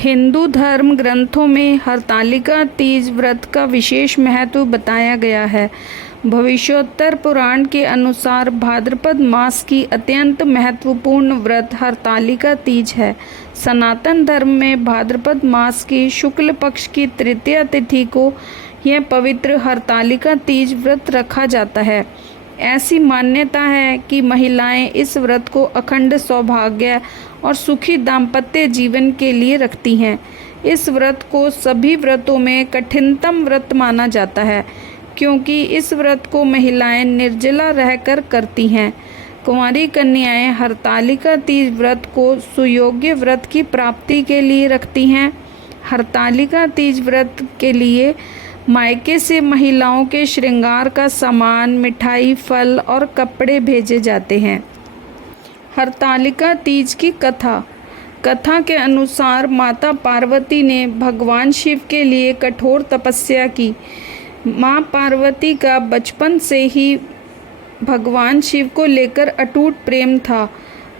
हिंदू धर्म ग्रंथों में हरतालिका तीज व्रत का विशेष महत्व बताया गया है। भविष्योत्तर पुराण के अनुसार भाद्रपद मास की अत्यंत महत्वपूर्ण व्रत हरतालिका तीज है। सनातन धर्म में भाद्रपद मास की शुक्ल पक्ष की तृतीया तिथि को यह पवित्र हरतालिका तीज व्रत रखा जाता है। ऐसी मान्यता है कि महिलाएं इस व्रत को अखंड सौभाग्य और सुखी दाम्पत्य जीवन के लिए रखती हैं। इस व्रत को सभी व्रतों में कठिनतम व्रत माना जाता है, क्योंकि इस व्रत को महिलाएं निर्जला रहकर करती हैं। कुंवारी कन्याएं हरतालिका तीज व्रत को सुयोग्य व्रत की प्राप्ति के लिए रखती हैं। हरतालिका तीज व्रत के लिए मायके से महिलाओं के श्रृंगार का सामान, मिठाई, फल और कपड़े भेजे जाते हैं। हरतालिका तीज की कथा के अनुसार माता पार्वती ने भगवान शिव के लिए कठोर तपस्या की। माँ पार्वती का बचपन से ही भगवान शिव को लेकर अटूट प्रेम था।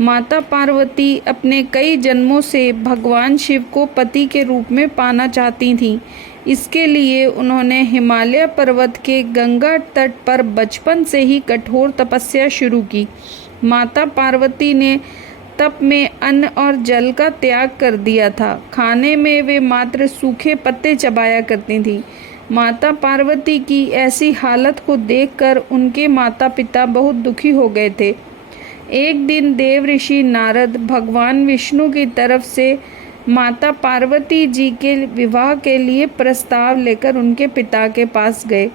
माता पार्वती अपने कई जन्मों से भगवान शिव को पति के रूप में पाना चाहती थीं। इसके लिए उन्होंने हिमालय पर्वत के गंगा तट पर बचपन से ही कठोर तपस्या शुरू की। माता पार्वती ने तप में अन्न और जल का त्याग कर दिया था। खाने में वे मात्र सूखे पत्ते चबाया करती थीं। माता पार्वती की ऐसी हालत को देखकर उनके माता पिता बहुत दुखी हो गए थे। एक दिन देव ऋषि नारद भगवान विष्णु की तरफ से माता पार्वती जी के विवाह के लिए प्रस्ताव लेकर उनके पिता के पास गए।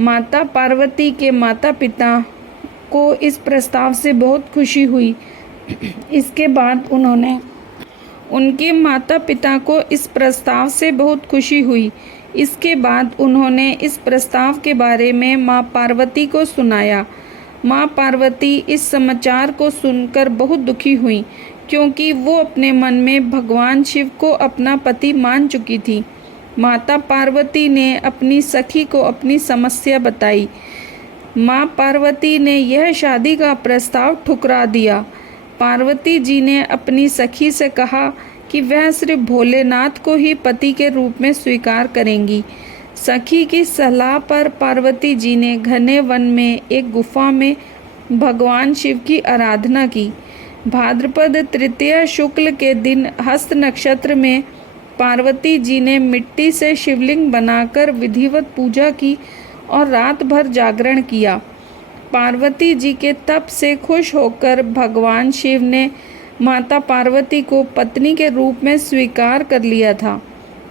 माता पार्वती के माता पिता को इस प्रस्ताव से बहुत खुशी हुई। इसके बाद उन्होंने इस प्रस्ताव के बारे में माँ पार्वती को सुनाया। माँ पार्वती इस समाचार को सुनकर बहुत दुखी हुई, क्योंकि वो अपने मन में भगवान शिव को अपना पति मान चुकी थी। माता पार्वती ने अपनी सखी को अपनी समस्या बताई। माँ पार्वती ने यह शादी का प्रस्ताव ठुकरा दिया। पार्वती जी ने अपनी सखी से कहा कि वह सिर्फ भोलेनाथ को ही पति के रूप में स्वीकार करेंगी। सखी की सलाह पर पार्वती जी ने घने वन में एक गुफा में भगवान शिव की आराधना की। भाद्रपद तृतीया शुक्ल के दिन हस्त नक्षत्र में पार्वती जी ने मिट्टी से शिवलिंग बनाकर विधिवत पूजा की और रात भर जागरण किया। पार्वती जी के तप से खुश होकर भगवान शिव ने माता पार्वती को पत्नी के रूप में स्वीकार कर लिया था।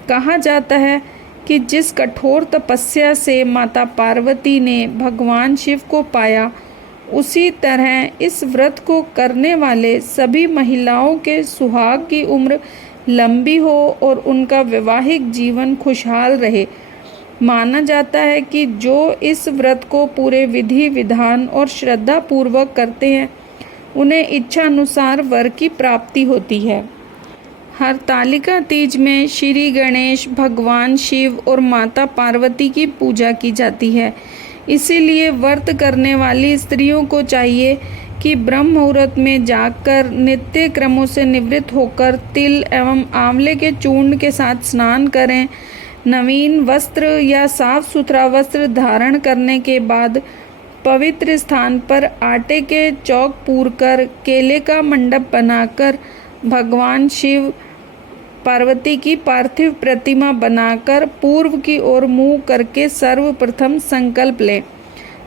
कहा जाता है कि जिस कठोर तपस्या से माता पार्वती ने भगवान शिव को पाया, उसी तरह इस व्रत को करने वाले सभी महिलाओं के सुहाग की उम्र लंबी हो और उनका वैवाहिक जीवन खुशहाल रहे। माना जाता है कि जो इस व्रत को पूरे विधि विधान और श्रद्धा पूर्वक करते हैं, उन्हें इच्छा अनुसार वर की प्राप्ति होती है। हरतालिका तीज में श्री गणेश, भगवान शिव और माता पार्वती की पूजा की जाती है। इसीलिए व्रत करने वाली स्त्रियों को चाहिए कि ब्रह्म मुहूर्त में जागकर नित्य क्रमों से निवृत्त होकर तिल एवं आंवले के चूर्ण के साथ स्नान करें। नवीन वस्त्र या साफ सुथरा वस्त्र धारण करने के बाद पवित्र स्थान पर आटे के चौक पूरकर केले का मंडप बनाकर भगवान शिव पार्वती की पार्थिव प्रतिमा बनाकर पूर्व की ओर मुंह करके सर्वप्रथम संकल्प लें,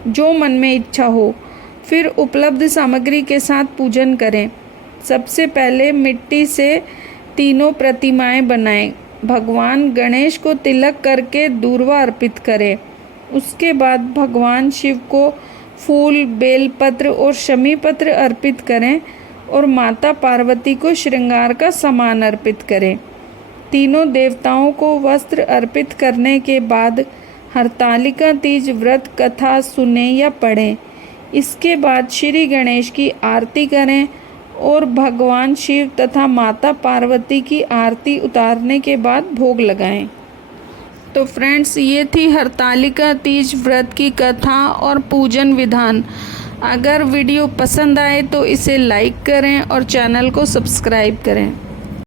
जो मन में इच्छा हो। फिर उपलब्ध सामग्री के साथ पूजन करें। सबसे पहले मिट्टी से तीनों प्रतिमाएं बनाएं। भगवान गणेश को तिलक करके दूर्वा अर्पित करें। उसके बाद भगवान शिव को फूल, बेलपत्र और शमी पत्र अर्पित करें और माता पार्वती को श्रृंगार का सामान अर्पित करें। तीनों देवताओं को वस्त्र अर्पित करने के बाद हरतालिका तीज व्रत कथा सुने या पढ़ें। इसके बाद श्री गणेश की आरती करें और भगवान शिव तथा माता पार्वती की आरती उतारने के बाद भोग लगाएं। तो फ्रेंड्स, ये थी हरतालिका तीज व्रत की कथा और पूजन विधान। अगर वीडियो पसंद आए तो इसे लाइक करें और चैनल को सब्सक्राइब करें।